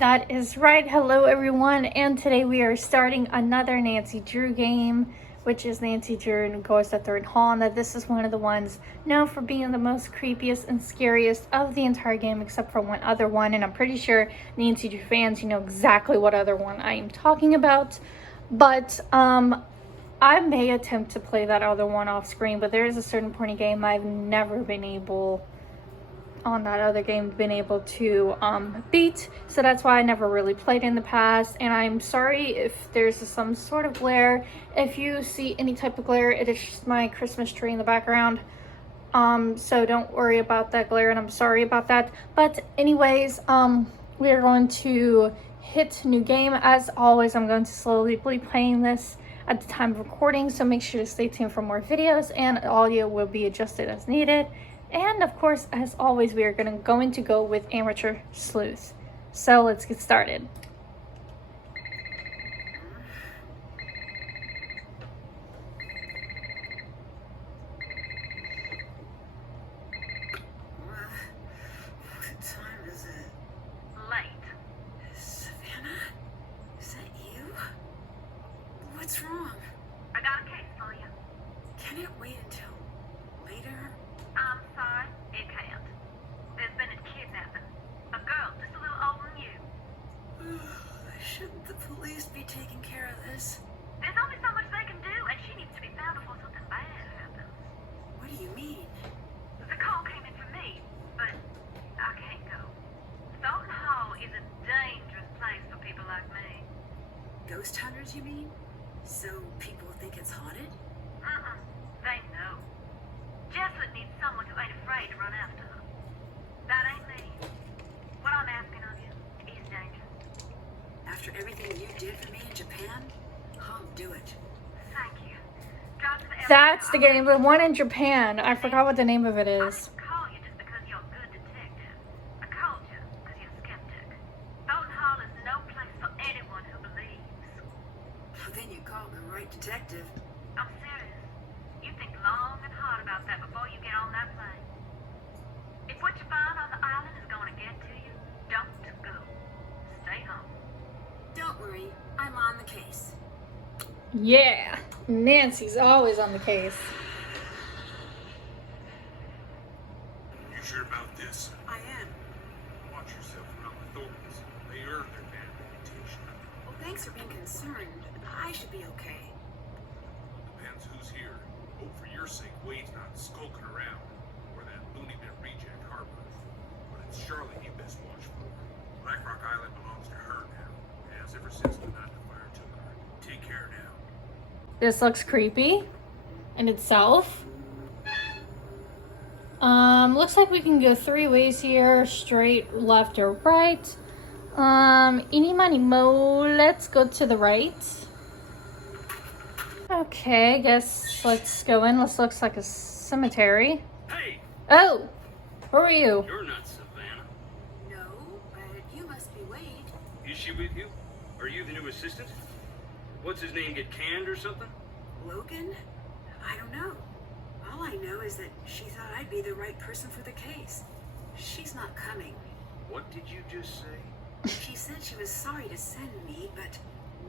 That is right. Hello everyone, and today we are starting another Nancy Drew game, which is Nancy Drew and Ghost at Thornton Hall, and that this is one of the ones known for being the most creepiest and scariest of the entire game, except for one other one, and I'm pretty sure Nancy Drew fans, you know exactly what other one I am talking about. But I may attempt to play that other one off screen, but there is a certain point in game I've never been able on that other game been able to beat, so that's why I never really played in the past. And I'm sorry if there's some sort of glare. If you see any type of glare, it is just my Christmas tree in the background, so don't worry about that glare, and I'm sorry about that. But anyways, we are going to hit new game. As always, I'm going to slowly be playing this at the time of recording, so make sure to stay tuned for more videos, and audio will be adjusted as needed. And of course, as always, we are going to go with Amateur Sleuth. So let's get started. What time is it? Late. Savannah? Is that you? What's wrong? I got a case for you. Can it wait until later? I'm sorry, it can't. There's been a kidnapping. A girl just a little older than you. Shouldn't the police be taking care of this? There's only so much they can do, and she needs to be found before something bad happens. What do you mean? The call came in for me, but I can't go. Thornton Hall is a dangerous place for people like me. Ghost hunters, you mean? So people think it's haunted? They know. Jessup needs someone who ain't afraid to run after her. That ain't me. What I'm asking of you is dangerous. After everything you did for me in Japan, I'll do it. Thank you. Drive to the That's the game, the one in Japan. I forgot what the name of it I is. didn't call you just because you're a good detective. I called you because you're a skeptic. Thornton Hall is no place for anyone who believes. Well, then you called the right detective. I'm serious. You think long and hard about that before you get on that plane. If what you find on the island is going to get to you, don't go. Stay home. Don't worry, I'm on the case. Yeah, Nancy's always on the case. You sure about this? I am. Watch yourself around the Thorntons. They earn their bad reputation. Well, thanks for being concerned. I should be okay. Depends who's here. Hope for your sake Wade's not skulking around, or that loony bin reject Harbor. But it's Charlotte you best watch for. Black Rock Island belongs to her now, as ever since the night the fire took her. Take care now. This looks creepy in itself. Looks like we can go three ways here: straight, left, or right. Eeny, miny, mo. Let's go to the right. Okay, I guess let's go in. This looks like a cemetery. Hey, Oh, who are you? you're not Savannah. No, but you must be Wade. Is she with you? Are you the new assistant? What's his name, get canned or something? Logan? I don't know. All I know is that she thought I'd be the right person for the case. She's not coming. What did you just say? She said she was sorry to send me, but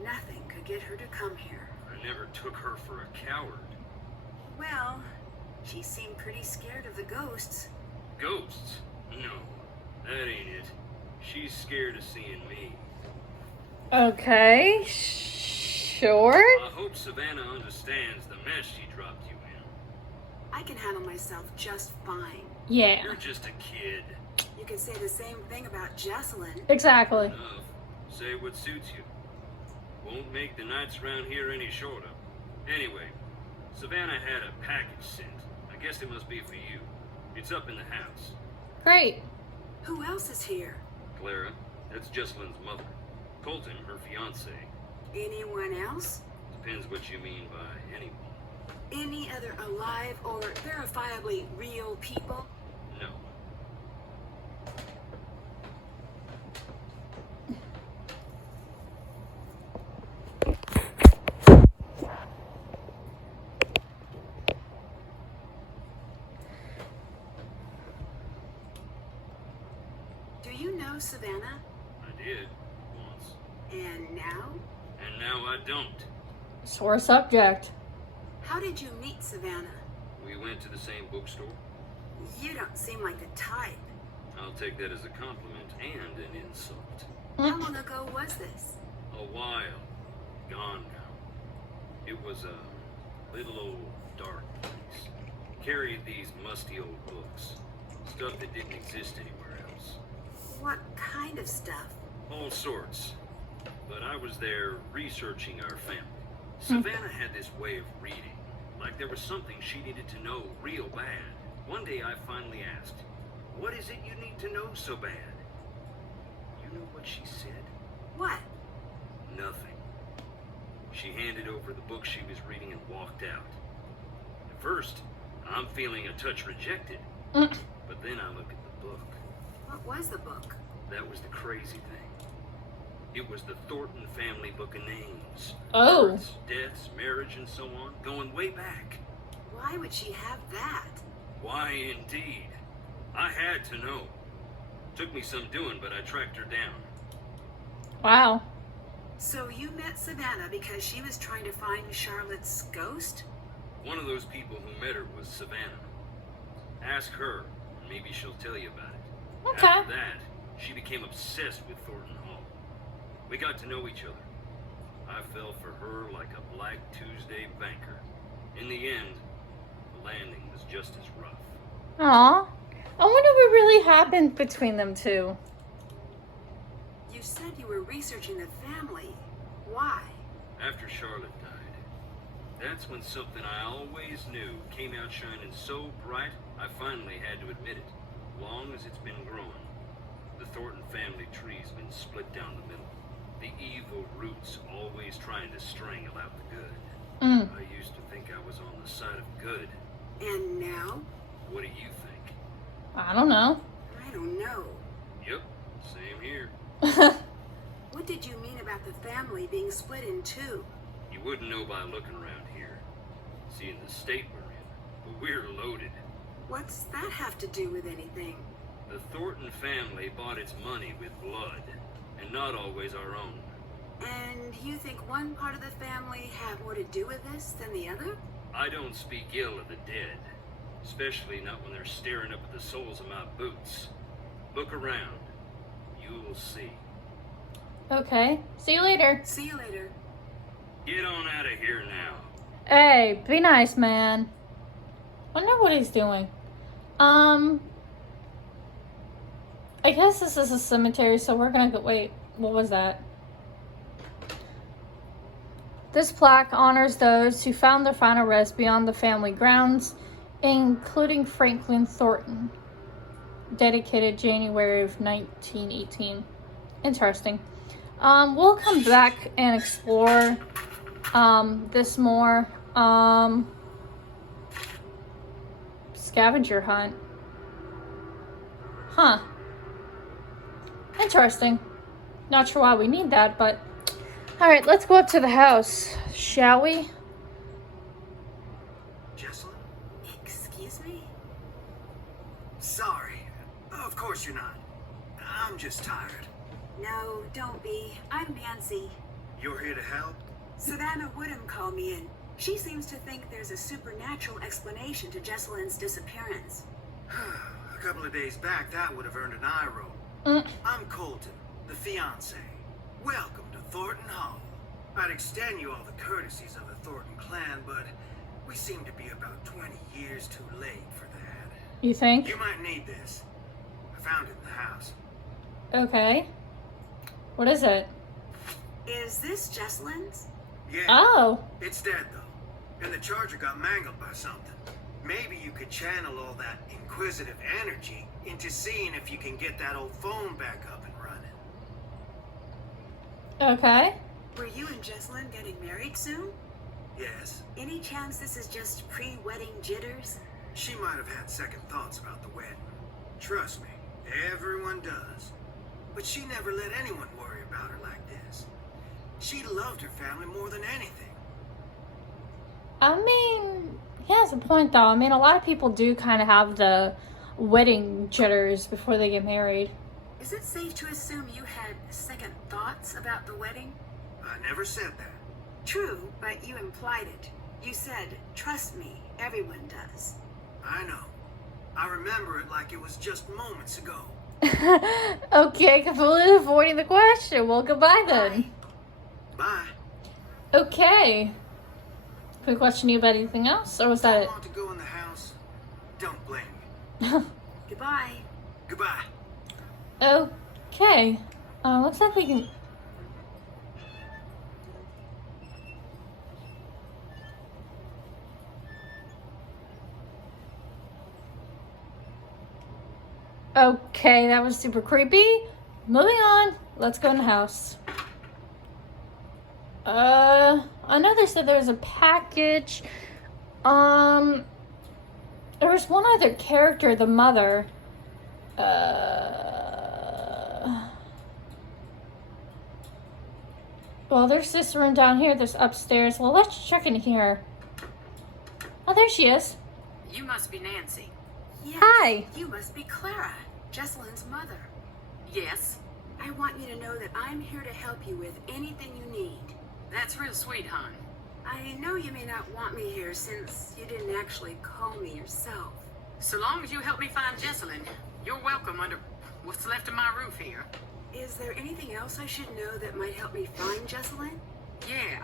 nothing could get her to come here. I never took her for a coward. Well, she seemed pretty scared of the ghosts. Ghosts? No, that ain't it. She's scared of seeing me. Okay, sure. I hope Savannah understands the mess she dropped you in. I can handle myself just fine. Yeah, You're just a kid. You could say the same thing about Jocelyn. exactly. Enough. Say what suits you. Won't make the nights around here any shorter. Anyway, Savannah had a package sent. I guess it must be for you. It's up in the house. Great. Who else is here? Clara, that's Jocelyn's mother. Colton, her fiance. Anyone else? Depends what you mean by anyone. Any other alive or verifiably real people? No. Do you know Savannah? I did. And now? And now I don't. Sore subject. How did you meet Savannah? We went to the same bookstore. You don't seem like the type. I'll take that as a compliment and an insult. How long ago was this? A while. Gone now. It was a little old dark place. Carried these musty old books. Stuff that didn't exist anywhere else. What kind of stuff? All sorts. But I was there researching our family. Savannah had this way of reading. Like there was something she needed to know real bad. One day I finally asked, "What is it you need to know so bad?" You know what she said? What? Nothing. She handed over the book she was reading and walked out. At first, I'm feeling a touch rejected. But then I look at the book. What was the book? That was the crazy thing. It was the Thornton family book of names. Oh. Births, deaths, marriage, and so on, going way back. Why would she have that? Why, indeed. I had to know. Took me some doing, but I tracked her down. Wow. So you met Savannah because she was trying to find Charlotte's ghost? One of those people who met her was Savannah. Ask her, and maybe she'll tell you about it. Okay. After that, she became obsessed with Thornton Hall. We got to know each other. I fell for her like a Black Tuesday banker. In the end, the landing was just as rough. Aw. I wonder what really happened between them two. You said you were researching the family. Why? After Charlotte died, that's when something I always knew came out shining so bright, I finally had to admit it. Long as it's been growing, the Thornton family tree's been split down the middle. The evil roots always trying to strangle out the good. I used to think I was on the side of good. And now? What do you think? I don't know. I don't know. Yep, same here. What did you mean about the family being split in two? You wouldn't know by looking around here. Seeing the state we're in, but we're loaded. What's that have to do with anything? The Thornton family bought its money with blood, and not always our own. And you think one part of the family had more to do with this than the other? I don't speak ill of the dead, especially not when they're staring up at the soles of my boots. Look around. You'll see. Okay. See you later. See you later. Get on out of here now. Hey, be nice, man. Wonder what he's doing. I guess this is a cemetery, so we're gonna go. Wait, what was that? This plaque honors those who found their final rest beyond the family grounds, including Franklin Thornton. Dedicated January of 1918. Interesting. We'll come back and explore this more. Scavenger hunt. Huh. Interesting. Not sure why we need that, but alright, let's go up to the house, shall we? Jessalyn? Excuse me? Sorry. Of course you're not. I'm just tired. No, don't be. I'm Nancy. You're here to help? Savannah Woodham called me in. She seems to think there's a supernatural explanation to Jessalyn's disappearance. A couple of days back, that would have earned an eye roll. I'm Colton, the fiancé. Welcome to Thornton Hall. I'd extend you all the courtesies of the Thornton clan, but we seem to be about 20 years too late for that. You think? You might need this. I found it in the house. Okay. What is it? Is this Jessalyn's? Yeah. Oh. It's dead, though. And the charger got mangled by something. Maybe you could channel all that inquisitive energy into seeing if you can get that old phone back up and running. Okay. Were you and Jessalyn getting married soon? Yes. Any chance this is just pre-wedding jitters? She might have had second thoughts about the wedding. Trust me, everyone does. But she never let anyone worry about her like this. She loved her family more than anything. I mean, he has a point, though. I mean, a lot of people do kind of have the wedding jitters before they get married. Is it safe to assume you had second thoughts about the wedding? I never said that. True, but you implied it. You said, trust me, everyone does. I know. I remember it like it was just moments ago. Okay, completely avoiding the question. Well, goodbye then. Bye. Okay. Can we question you about anything else, or was that If it? you want to go in the house, don't blame me. Goodbye. Goodbye. Okay. Looks like we can. Okay, that was super creepy. Moving on. Let's go in the house. I know they said there was a package. There was one other character, the mother. Well, there's this room down here, this upstairs. Well, let's check in here. Oh, there she is. You must be Nancy. Yes. Hi. You must be Clara, Jesselyn's mother. Yes, I want you to know that I'm here to help you with anything you need. that's real sweet, hon. I know you may not want me here since you didn't actually call me yourself. So long as you help me find Jesselyn, you're welcome under what's left of my roof here. Is there anything else I should know that might help me find Jesselyn? Yeah.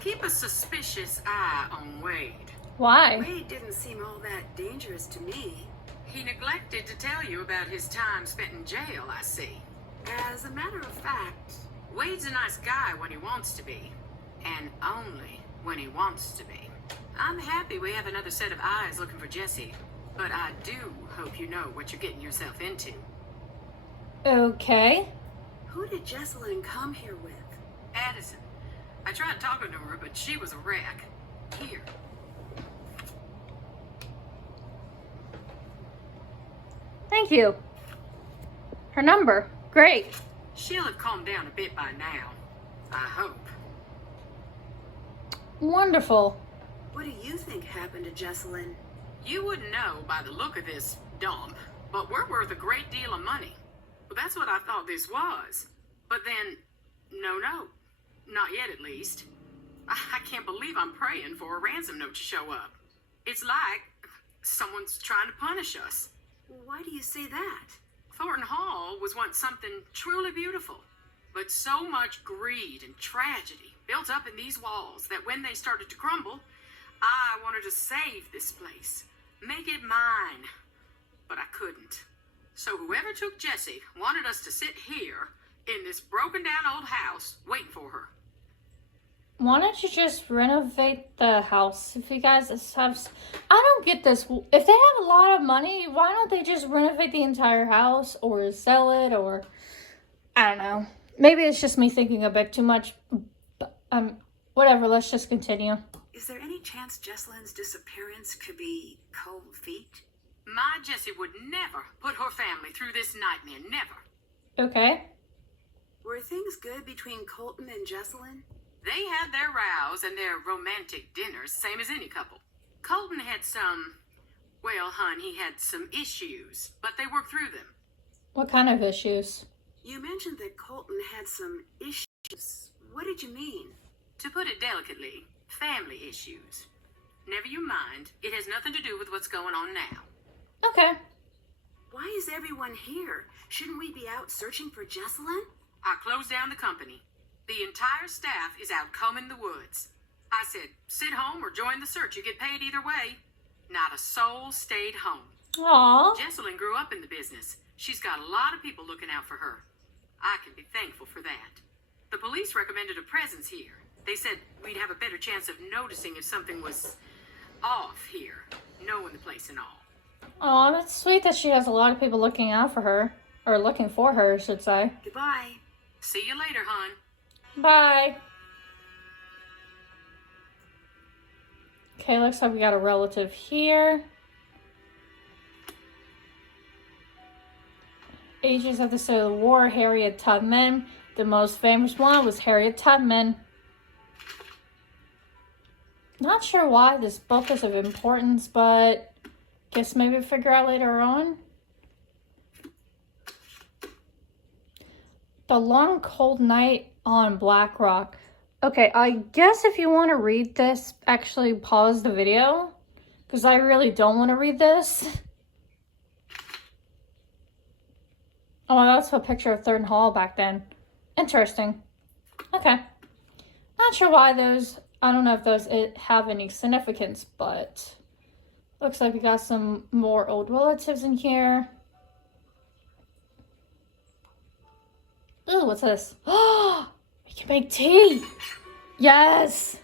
Keep a suspicious eye on Wade. Why? Wade didn't seem all that dangerous to me. He neglected to tell you about his time spent in jail, I see. As a matter of fact, Wade's a nice guy when he wants to be, and only when he wants to be. I'm happy we have another set of eyes looking for Jesse, but I do hope you know what you're getting yourself into. Okay. who did Jesselyn come here with? Addison. I tried talking to her, but she was a wreck. Here. Thank you. Her number. Great. She'll have calmed down a bit by now. I hope. Wonderful. What do you think happened to Jesselyn? You wouldn't know by the look of this dump, but we're worth a great deal of money. Well, that's what I thought this was. But then, no, not yet at least. I can't believe I'm praying for a ransom note to show up. It's like someone's trying to punish us. Why do you say that? Thornton Hall was once something truly beautiful, but so much greed and tragedy built up in these walls that when they started to crumble, I wanted to save this place, make it mine, but I couldn't. So whoever took Jessie wanted us to sit here in this broken down old house waiting for her. Why don't you just renovate the house? If you guys have... I don't get this. If they have a lot of money, why don't they just renovate the entire house or sell it or... I don't know. Maybe it's just me thinking a bit too much. But, whatever, let's just continue. Is there any chance Jesselyn's disappearance could be cold feet? My Jessie would never put her family through this nightmare, never. Okay. Were things good between Colton and Jesselyn? They had their rows and their romantic dinners, same as any couple. Colton had well, hon, he had some issues, but they worked through them. What kind of issues? You mentioned that Colton had some issues. What did you mean? To put it delicately, family issues. Never you mind, it has nothing to do with what's going on now. Okay. Why is everyone here? Shouldn't we be out searching for Jesselyn? I closed down the company. The entire staff is out combing the woods. I said, sit home or join the search. You get paid either way. Not a soul stayed home. Aww. Jesselyn grew up in the business. She's got a lot of people looking out for her. I can be thankful for that. The police recommended a presence here. They said we'd have a better chance of noticing if something was off here, knowing the place and all. Aw, that's sweet that she has a lot of people looking out for her. Or looking for her, I should say. Goodbye. See you later, hon. Bye. Okay, looks like we got a relative here. Ages of the Civil War, Harriet Tubman. The most famous one was Harriet Tubman. Not sure why this book is of importance, but guess maybe figure out later on. The Long Cold Night on Black Rock. Okay, I guess if you want to read this, actually pause the video, because I really don't want to read this. Oh, that's a picture of Thornton Hall back then. Interesting. Okay. Not sure why those, I don't know if those have any significance, but looks like we got some more old relatives in here. Ooh, what's this? Oh, we can make tea. Yes.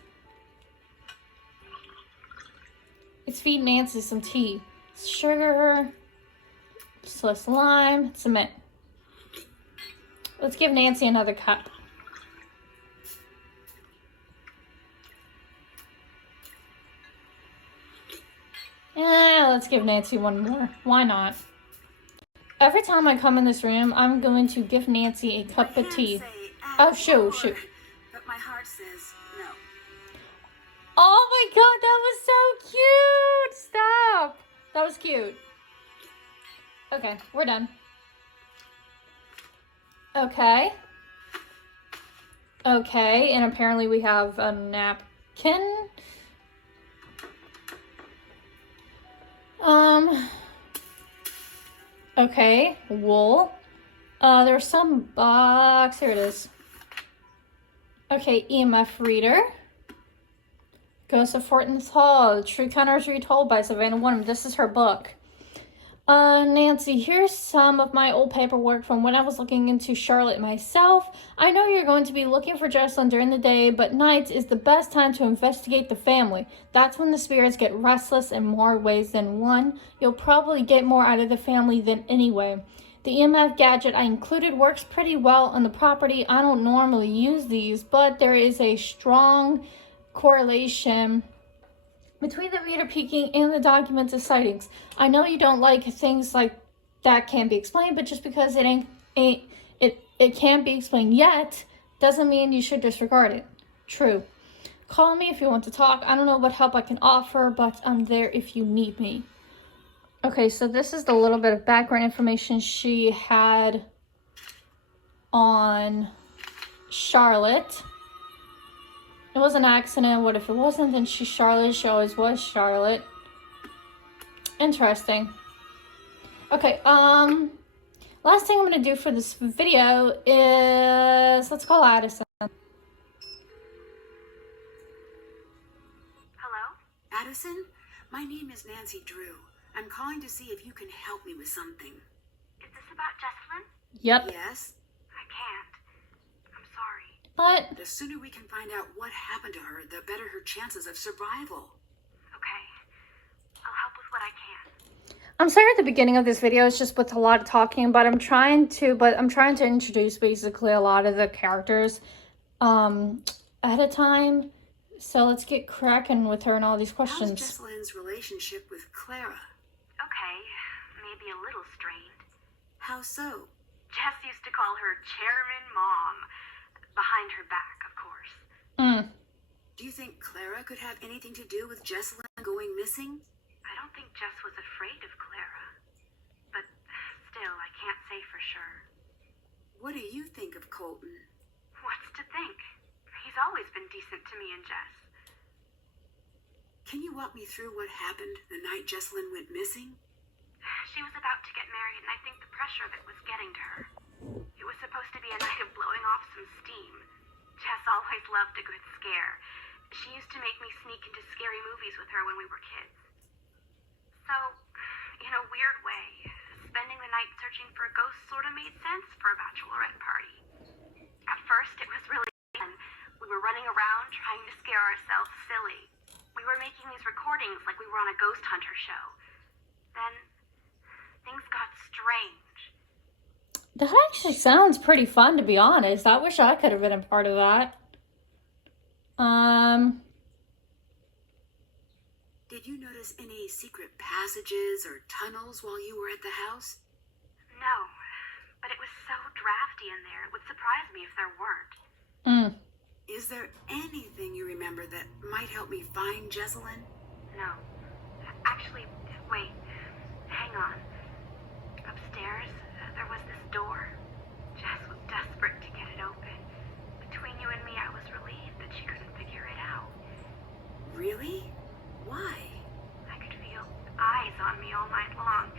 Let's feed Nancy some tea. Sugar, Swiss lime, cement. Let's give Nancy another cup. Let's give Nancy one more. Why not? Every time I come in this room, I'm going to give Nancy a cup of tea. Oh, shoot. But my heart says no. Oh my god, that was so cute! Stop! That was cute. Okay, we're done. Okay, and apparently we have a napkin. Okay, wool. There's some box. Here it is. Okay, EMF reader. Ghost of Thornton's Hall. The True Counters Retold by Savannah Wonderman. This is her book. Nancy, here's some of my old paperwork from when I was looking into Charlotte myself. I know you're going to be looking for Jessalyn during the day, but nights is the best time to investigate the family. That's when the spirits get restless in more ways than one. You'll probably get more out of the family than anyway. The EMF gadget I included works pretty well on the property. I don't normally use these, but there is a strong correlation between the reader peeking and the documented sightings. I know you don't like things like that can't be explained, but just because it can't be explained yet doesn't mean you should disregard it. True. Call me if you want to talk. I don't know what help I can offer, but I'm there if you need me. Okay, so this is the little bit of background information she had on Charlotte. It was an accident. What if it wasn't? Then she's Charlotte. She always was Charlotte. Interesting. Okay, last thing I'm gonna do for this video is let's call Addison. Hello? Addison, my name is Nancy Drew. I'm calling to see if you can help me with something. Is this about Jessalyn? Yep. Yes? I can't. I'm sorry. But The sooner we can find out what happened to her, the better her chances of survival. Okay. I'll help with what I can. I'm sorry at the beginning of this video it's just with a lot of talking, but I'm trying to introduce basically a lot of the characters at a time. So let's get cracking with her and all these questions. How's Jessalyn's relationship with Clara? Okay. Maybe a little strained. How so? Jess used to call her Chairman Mom. Behind her back, of course. Do you think Clara could have anything to do with Jessalyn going missing? I don't think Jess was afraid of Clara. But still, I can't say for sure. What do you think of Colton? What's to think? He's always been decent to me and Jess. Can you walk me through what happened the night Jessalyn went missing? She was about to get married, and I think the pressure of it was getting to her. It was supposed to be a night of blowing off some steam. Jess always loved a good scare. She used to make me sneak into scary movies with her when we were kids. So, in a weird way, spending the night searching for a ghost sort of made sense for a bachelorette party. At first, it was really fun. We were running around trying to scare ourselves silly. We were making these recordings like we were on a ghost hunter show. Then, things got strange. That actually sounds pretty fun, to be honest. I wish I could have been a part of that. Did you notice any secret passages or tunnels while you were at the house? No, but it was so drafty in there, it would surprise me if there weren't. Is there anything you remember that might help me find Jessalyn? No. Actually, wait. Hang on. Upstairs, there was this door. Jess was desperate night long.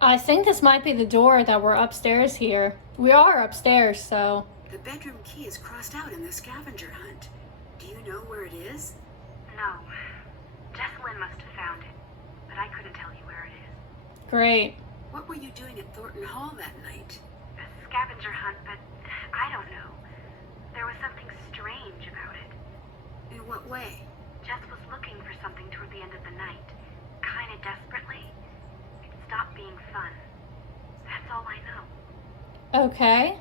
I think this might be the door that we're upstairs here. We are upstairs, so. The bedroom key is crossed out in the scavenger hunt. Do you know where it is? No. Jessalyn must have found it, but I couldn't tell you where it is. Great. What were you doing at Thornton Hall that night? A scavenger hunt, but I don't know. There was something strange about it. In what way? Jess was looking for something toward the end of the night, kind of desperately. It stopped being fun. That's all I know. Okay.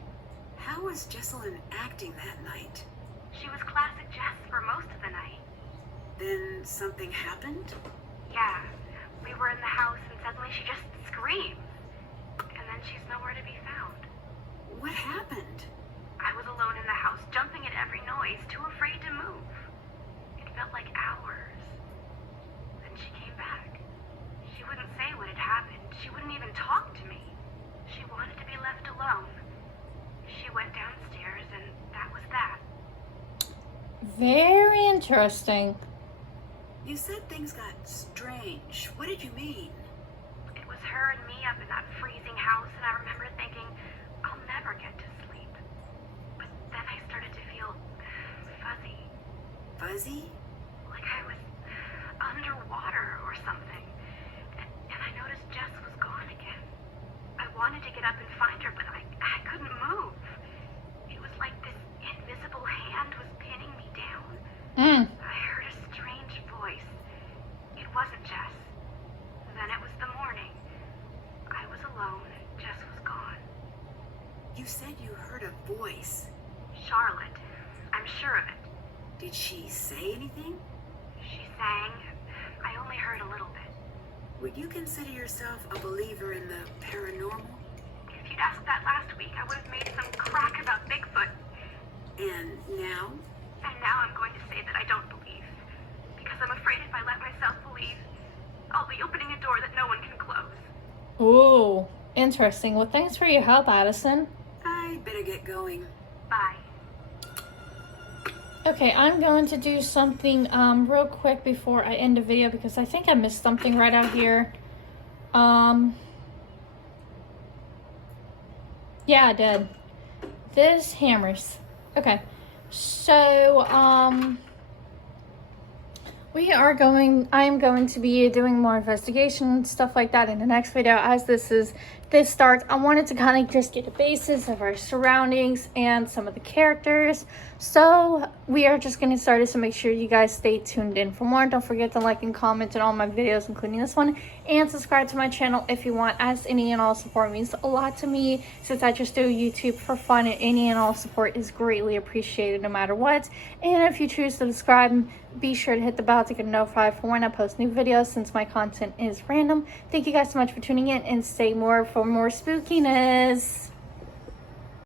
How was Jessalyn acting that night? She was classic Jess for most of the night. Then something happened? Yeah, we were in the house and suddenly she just screams. And then she's nowhere to be found. What happened? I was alone in the house, jumping at every noise, too afraid to move. It felt like hours. Then she came back. She wouldn't say what had happened. She wouldn't even talk to me. She wanted to be left alone. She went downstairs and that was that. Very interesting. You said things got strange. What did you mean? It was her and me up in that freezing house, and I remember thinking, I'll never get to sleep. But then I started to feel fuzzy, Fuzzy? like I was underwater or something. And I noticed Jess was gone again. I wanted to get up and find her, but I couldn't move. It was like this invisible hand was pinning me down. I heard a strange voice. It wasn't Jess. Then it was the morning. I was alone and Jess was gone. You said you heard a voice. Charlotte. I'm sure of it. Did she say anything? She sang. I only heard a little bit. Would you consider yourself a believer in the paranormal? If you'd asked that last week, I would have made some crack about Bigfoot. And now? And now I'm going to say that I don't believe. Because I'm afraid if I let myself believe, I'll be opening a door that no one can close. Ooh, interesting. Well, thanks for your help, Addison. I better get going. Bye. Okay, I'm going to do something real quick before I end the video because I think I missed something right out here. Yeah, I did. This hammers. Okay. So, I am going to be doing more investigation and stuff like that in the next video. As this starts, I wanted to kind of just get a basis of our surroundings and some of the characters. So we are just going to start it, so make sure you guys stay tuned in for more. Don't forget to like and comment on all my videos, including this one, and subscribe to my channel if you want, as any and all support means a lot to me, since I just do YouTube for fun, and any and all support is greatly appreciated no matter what. And if you choose to subscribe, be sure to hit the bell to get notified for when I post new videos, since my content is random. Thank you guys so much for tuning in, and stay more for more spookiness.